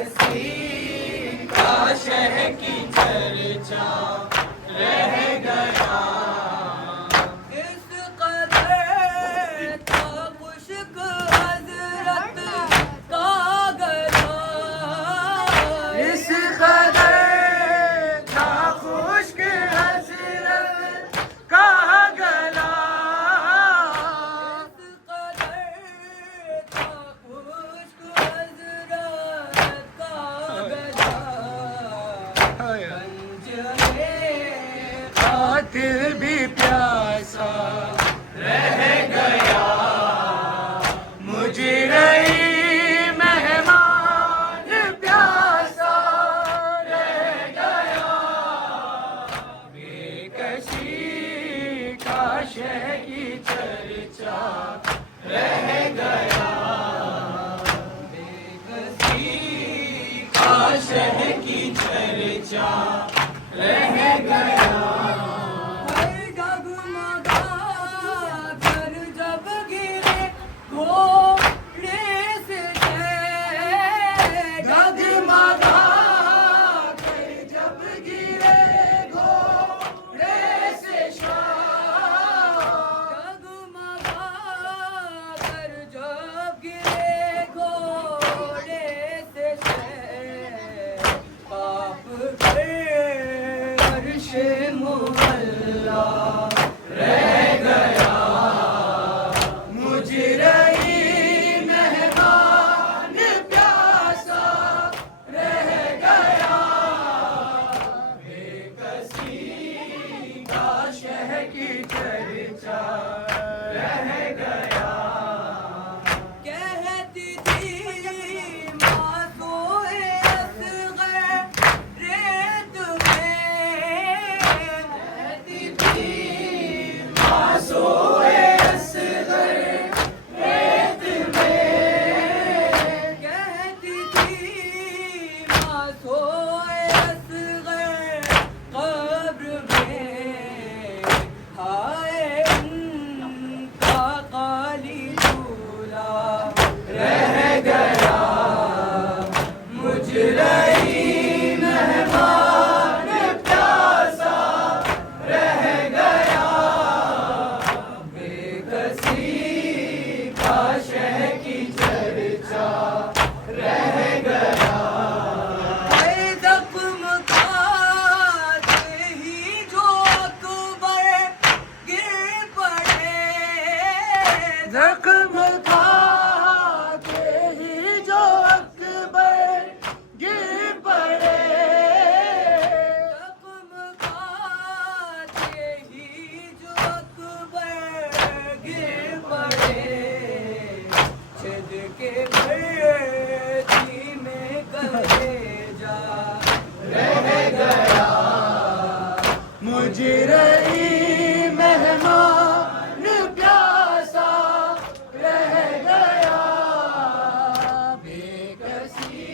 बेकसी का शह की चर्चा रह गया। इस कदर था खुश्क हजरत का गला, इस कदर था खुश्क हजरत का गला, इस कदर था खुश्क हजरत का गला। दिल भी प्यासा रह गया, मुझे रही मेहमान प्यासा रह गया। बेकसी का शह की चर्चा रह गया, बेकसी का शह की चर्चा रह गया। जख्म खाते ही जो अकबर गिर पड़े, जख्म खाते ही जो अकबर गिर पड़े। छद के भर्ती में कलेजा रह गया, मुझे रही मेहमान प्यासा रह गया। बेकसी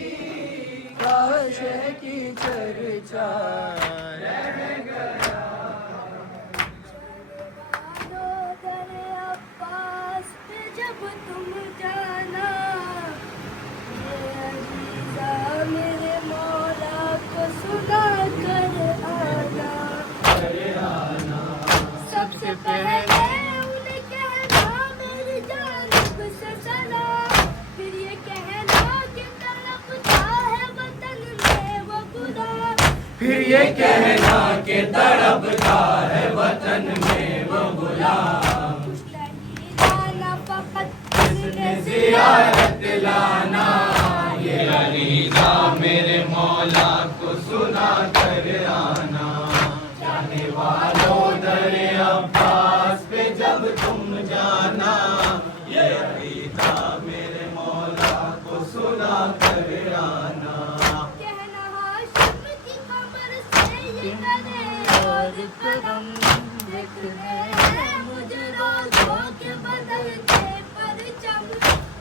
का शह की चर्चा रह गया। अब्बास पे जब तुम जाना, मेरे मौला को सुना कर आना। सबसे पहले उन्हें कहना मेरी जानिब से सलाम, फिर ये कहना कि तड़पता है वतन में वो गुलाम, फिर ये कहना कि तड़पता है वतन में वो गुलाम। कुछ नहीं जाना फकत इसने ज़ियारत लाना, ये अरीज़ा मेरे मौला को सुना कर आना। जाने वालों दरे अब्बास पे जब तुम जाना, ये अरीज़ा मेरे मौला को सुना कर आना। कहना हाशिम की कमर से ये करे और कदम, देखने हैं मुझे रोज़ों के बदलते परचम,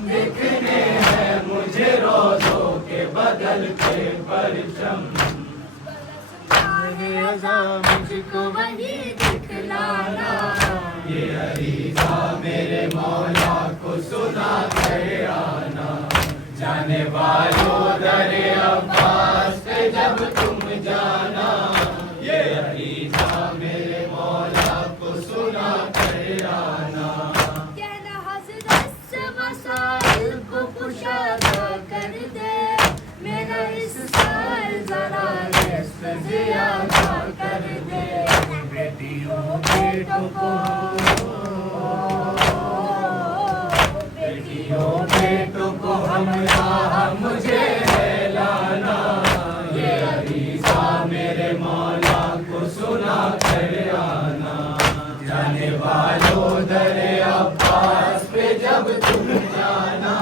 देखने हैं मुझे रोज़ों के बदलते परचम। मुझको वही दिखलाना, ये अरीज़ा मेरे मौला को सुना कर आना। जाने वालों दरे अब्बास पे जब तुम जाना, ये अरीज़ा मेरे मौला को सुना कर आना। कहना हज़रत से मसाइल को कुशादा कर दे, मेरा इस साल जरा रिस्क ज़ियादा कर दे। बेटियों बेटों को, बेटियों बेटों को हमरा मुझे है लाना, ये अरीज़ा मेरे मौला को सुना कर आना। जाने वालों दरे अब्बास पे जब तुम जाना,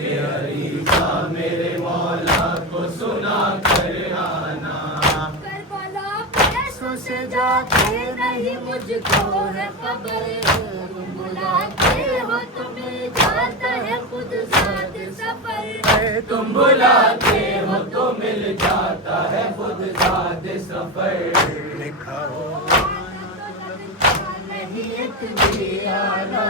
ये अरीज़ा मेरे मौला को सुना कर आना। करबला पैसों से जाते नहीं मुझको है खबर, तुम बुलाते हो तो मिल जाता है खुद साथ सफर। तुम बुलाते हो तो मिल जाता है खुद साथ सफर। लिखा हो नहीं एक भी आना,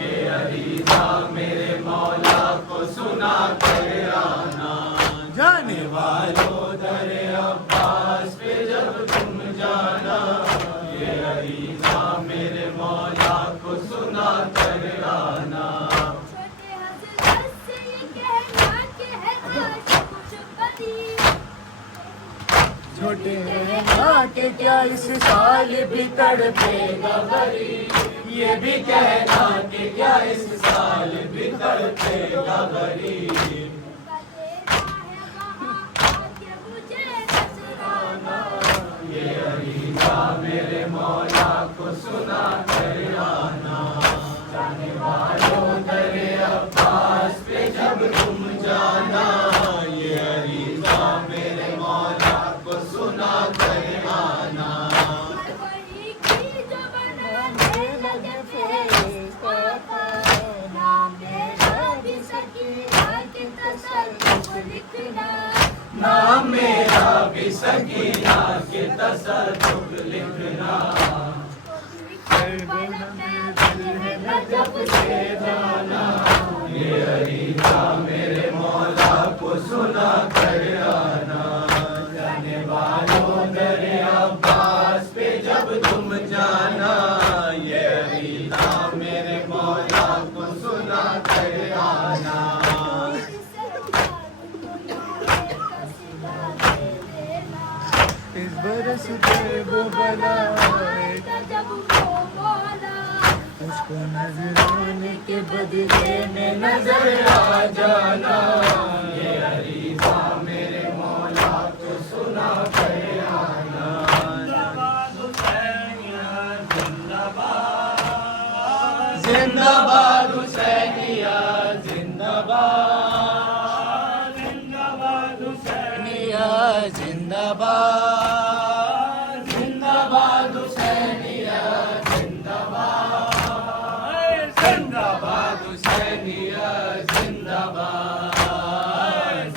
ये अरीज़ा मेरे मौला को सुना कर आना। जाने वालों दरे अब्बास पे जब तुम जाना, ये अरीज़ा मेरे मौला को सुना कर आना। छोटे हज़रत से ये कहना कि है आज कुछ बड़ी, छोटे हैं के क्या इस साल भी तड़पेगा गरी, ये भी कहना कि क्या इस साल भी तड़पेगा गरीब। का देना है वहाँ आके मुझे नजराना। ये अरीज़ा मेरे मौला को सुना कर आना। जाने वालों दरे अब्बास पे जब तुम जाना, ये अरीज़ा मेरे मौला को सुना कर आना। वही की जो बनाने लगे फरिश्ता का, नाम मेरा भी सकीना के तसल्लुफ लिखना। नाम मेरा भी सकीना के तसल्लुफ लिखना। जब से जाना, ये अरीज़ा मेरे मौला को सुना कर आना। जाने वालों दरे अब्बास पे जब तुम जाना, ये अरीज़ा मेरे मौला को सुना कर आना। इस बरस पे वो बनाए जब वो मौला उसको नजराने के बदले में नजर आ जाना, ये अरीज़ा मेरे मौला को सुना कर आना। जिंदाबाद हुसैनिया जिंदाबाद, जिंदाबाद हुसैनिया जिंदाबाद, जिंदाबाद हुसैनिया जिंदाबाद, जिंदाबाद हुसैनिया जिंदाबाद,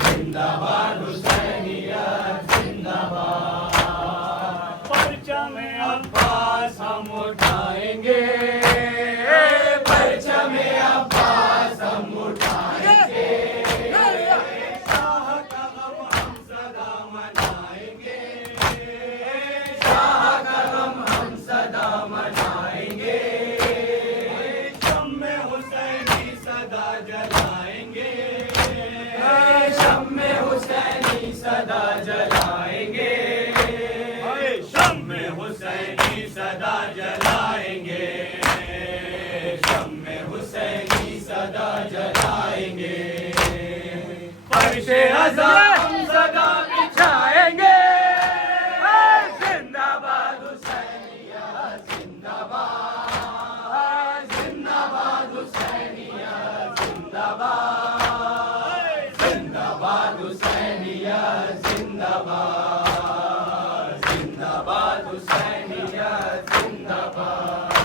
जिंदाबाद हुसैनिया जिंदाबाद। परचम अब्बास हम उठाएंगे, परचम अब्बास हम उठाएंगे। शाह का गम हम सदा मनाएंगे, शाह का गम हम सदा मनाएंगे। शम्मे हुसैनी सदा जलाएंगे, शम्मे हुसैनी सदा जलाएंगे, शम्मे हुसैनी सदा जलाएंगे, शम्मे हुसैनी सदा जलाएंगे। फर्शे अज़ा हम सदा बिछाएंगे, जिंदाबाद हुसैनिया जिंदाबाद, जिंदाबाद हुसैनिया जिंदाबाद, जिंदाबाद हुसैनिया जिंदाबाद, जिंदाबाद हुसैनिया जिंदाबाद।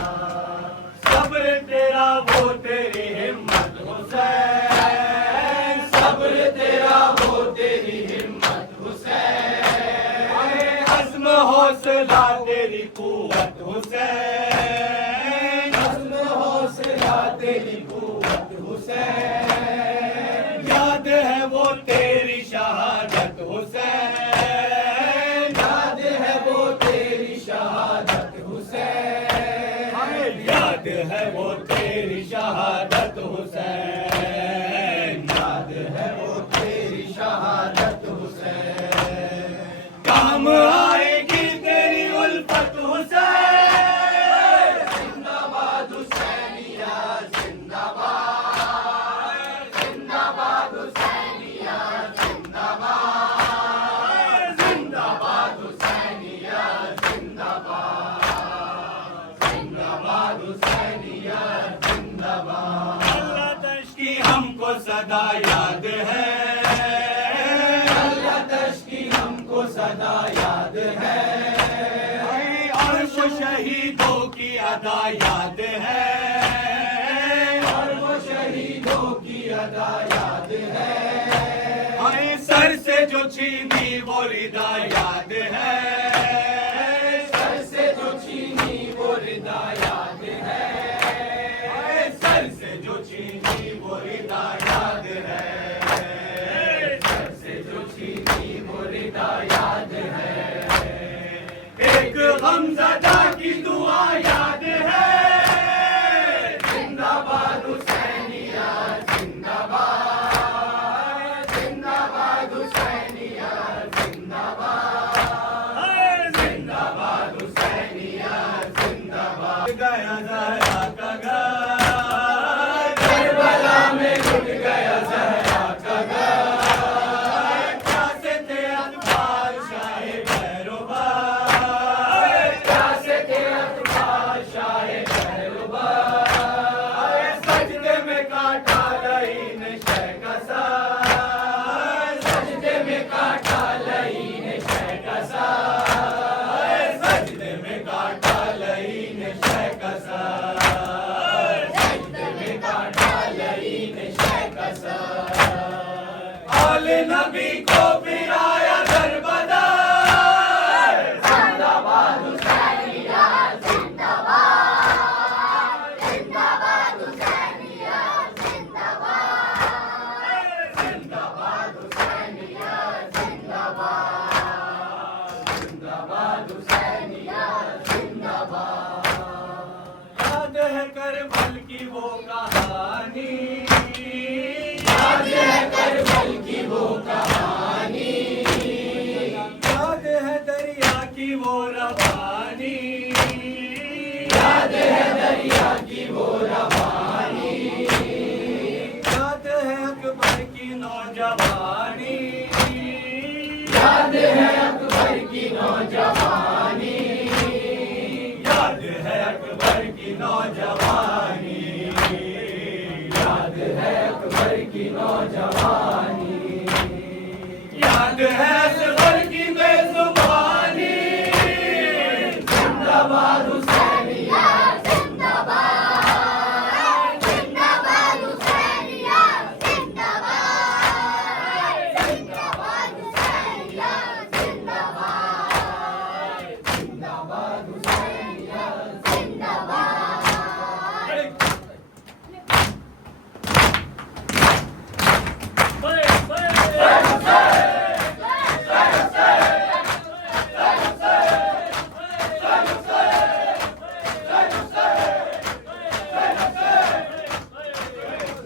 सब्र तेरा वो तेरी हिम्मत हुसैन, सब्र तेरा वो तेरी हिम्मत हुसैन। हज़्म हौसला तेरी कुव्वत हुसैन, हज़्म हौसला तेरी कुव्वत हुसैन। याद है वो तेरी शहादत हुसैन, याद है वो तेरी शहादत हुसैन, याद है वो तेरी शहादत हुसैन, याद है वो तेरी शहादत हुसैन। काम आएगी तेरी उल्फत हुसैन, जिंदाबाद हुसैनिया जिंदाबाद, जिंदाबाद हुसैनिया जिंदाबाद, जिंदाबाद हुसैनिया जिंदाबाद, जिंदाबाद हुसैनिया जिंदाबाद। अल्लाह तश की हमको सदा याद है, अल्लाह तश की हमको सदा याद है, अर्श शहीदों की अदा याद है, और वो शहीदों की अदा याद है, सर से जो छीनी वो रिदा याद है, सर से जो छीनी वो रिदा याद है, सर से जो छीनी वो रिदा याद है, सर से जो छीनी वो रिदा याद है, एक गमज़दा की दुआ याद है, जिंदाबाद हुसैनिया जिंदाबाद, जिंदाबाद हुसैनिया जिंदाबाद, जिंदाबाद हुसैनिया जिंदाबाद। गया ज़हरा का घर, करबला में लुट गया ज़हरा का घर, कैसे थे अतबार शाहे पैरोबार, कैसे थे अतबार शाहे पैरोबार, सजदे में काटा लईन शह का सर, सजदे में काटा लईन शह का सर, सजदे में काटा लईन शह का सर, सजदे में काटा लईन शह का सर। आले नबी को पिराया दरबदर, जिंदाबाद हुसैनिया जिंदाबाद, जिंदाबाद हुसैनिया जिंदाबाद, जिंदाबाद हुसैनिया जिंदाबाद, जिंदाबाद हुसैनिया जिंदाबाद। याद है करबल की वो कहानी, याद है करबल की वो कहानी, याद है दरिया की वो रवानी, याद है दरिया की वो रवानी, याद है अकबर की नौजवानी।